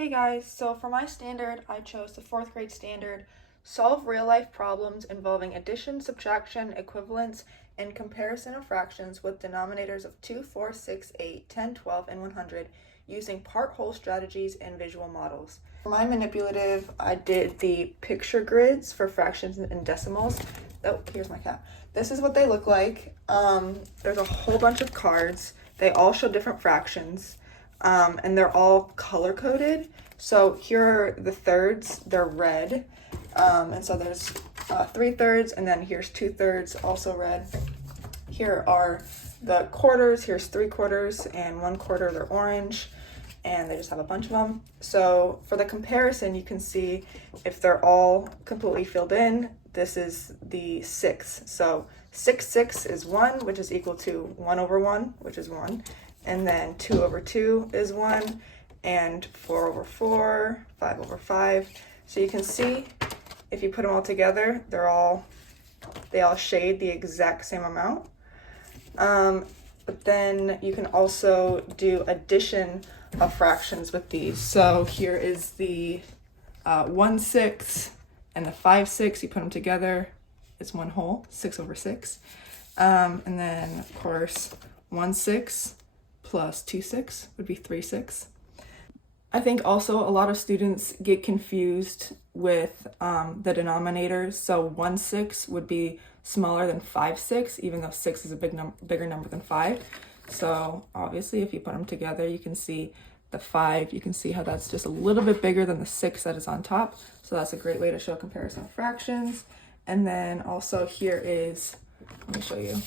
Hey guys, so for my standard, I chose the 4th grade standard, solve real-life problems involving addition, subtraction, equivalence, and comparison of fractions with denominators of 2, 4, 6, 8, 10, 12, and 100 using part-whole strategies and visual models. For my manipulative, I did the picture grids for fractions and decimals. Oh, here's my cat. This is what they look like. There's a whole bunch of cards. They all show different fractions. And they're all color-coded. So here are the thirds, they're red. And so there's 3/3, and then here's 2/3, also red. Here are the quarters, here's 3/4 and 1/4, they're orange. And they just have a bunch of them. So for the comparison, you can see if they're all completely filled in, this is the 6. So 6, 6 is 1, which is equal to 1/1, which is 1. And then 2/2 is 1, and 4/4, 5/5. So you can see if you put them all together, they all shade the exact same amount. But then you can also do addition of fractions with these. So here is the 1/6 and the 5/6. You put them together, it's one whole, 6/6. And then of course 1/6 plus 2/6 would be 3/6. I think also a lot of students get confused with the denominators. So 1/6 would be smaller than 5/6, even though 6 is a bigger number than 5. So obviously if you put them together, you can see the 5, you can see how that's just a little bit bigger than the 6 that is on top. So that's a great way to show comparison of fractions. And then also here is, let me show you,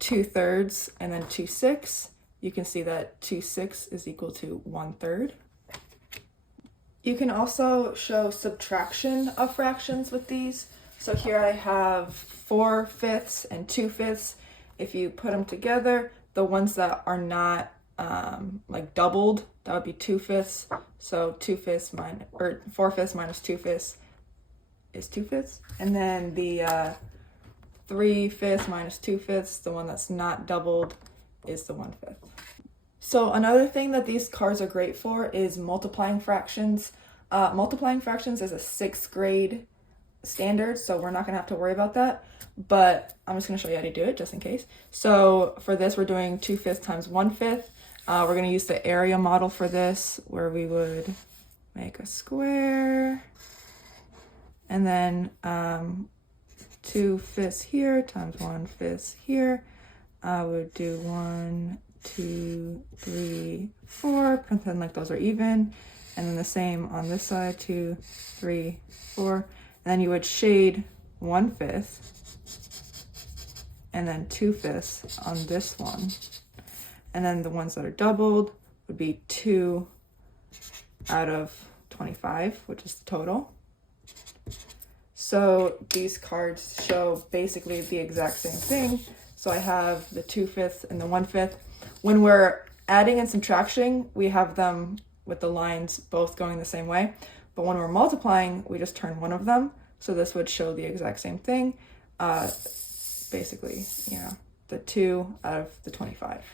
2/3 and then 2/6. You can see that 2/6 is equal to 1/3. You can also show subtraction of fractions with these. So here I have 4/5 and 2/5. If you put them together, the ones that are not like doubled, that would be 2/5. So 2/5 minus, or 4/5 minus 2/5 is 2/5. And then the 3/5 minus 2/5, the one that's not doubled, is the 1/5. So another thing that these cards are great for is multiplying fractions. Multiplying fractions is a 6th grade standard, so we're not gonna have to worry about that, but I'm just gonna show you how to do it just in case. So for this, we're doing 2/5 times 1/5. We're gonna use the area model for this, where we would make a square, and then 2/5 here times 1/5 here. I would do 1, 2, 3, 4, pretend like those are even, and then the same on this side, 2, 3, 4, and then you would shade 1/5 and then 2/5 on this one, and then the ones that are doubled would be 2 out of 25, which is the total. So these cards show basically the exact same thing. So I have the 2/5 and the 1/5. When we're adding and subtracting, we have them with the lines both going the same way. But when we're multiplying, we just turn one of them. So this would show the exact same thing. Basically, the 2 out of the 25.